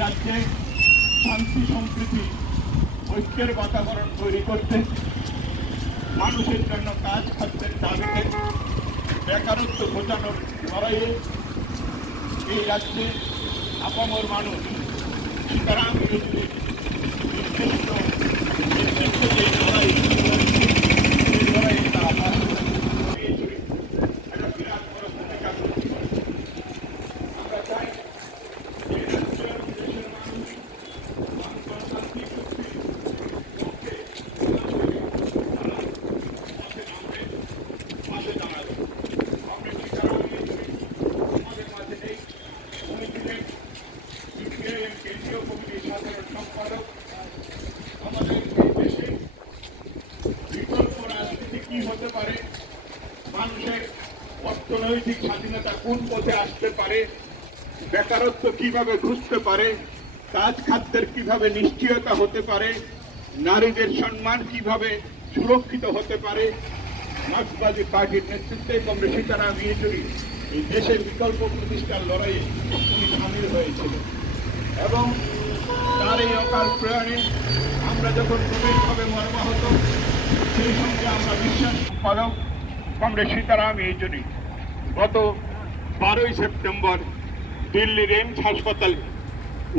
রাজ্যে শান্তি, সম্প্রীতি, ঐক্যের বাতাবরণ তৈরি করতে মানুষের জন্য কাজ করছেন দাবিতে বেকারত্ব ঘটানোর লড়াইয়ে এই রাজ্যে আপামর মানুষ সীতারাম মানুষের অর্থনৈতিক স্বাধীনতা কোন পথে আসতে পারে? বেকারত্ব কীভাবে ঘুষতে পারে? কাজ খাদ্যের কীভাবে নিশ্চয়তা হতে পারে, নারীদের সম্মান কীভাবে সুরক্ষিত হতে পারে, মার্ক্সবাদী পার্টির নেতৃত্বে কংগ্রেস সীতারাম ইয়েচুরি এই দেশের বিকল্প প্রতিষ্ঠার লড়াইয়ে উনি সামিল হয়েছিলেন। এবং তার এই অকাল প্রয়াণে আমরা যখন গভীরভাবে মর্মাহত, সেই সঙ্গে আমরা বিশ্বাস সম্পাদক কংগ্রেস সীতারাম ইয়েচুরি গত বারোই সেপ্টেম্বর দিল্লির এইমস হাসপাতালে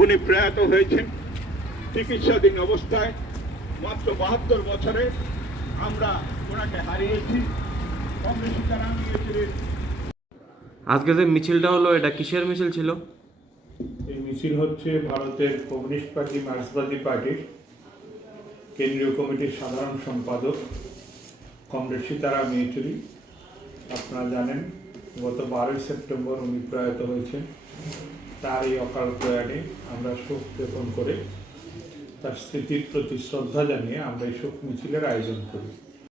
উনি প্রয়াত হয়েছেন। চিকিৎসাধীন অবস্থায় মাত্র বাহাত্তর বছরে আমরা ওনাকে হারিয়েছি। কংগ্রেস সীতারাম ইয়েচুরির আজকে যে মিছিলটা হলো এটা কিসের মিছিল ছিল? এই মিছিল হচ্ছে ভারতের কমিউনিস্ট পার্টি মার্ক্সবাদী পার্টির কেন্দ্রীয় কমিটির সাধারণ সম্পাদক কমরেড সীতারাম ইয়েচুরি আপনারা জানেন গত বারোই সেপ্টেম্বর উনি প্রয়াত হয়েছেন। তার এই অকাল প্রয়াণে আমরা শোক জ্ঞাপন করে তার স্মৃতির প্রতি শ্রদ্ধা জানিয়ে আমরা এই শোক মিছিলের আয়োজন করি।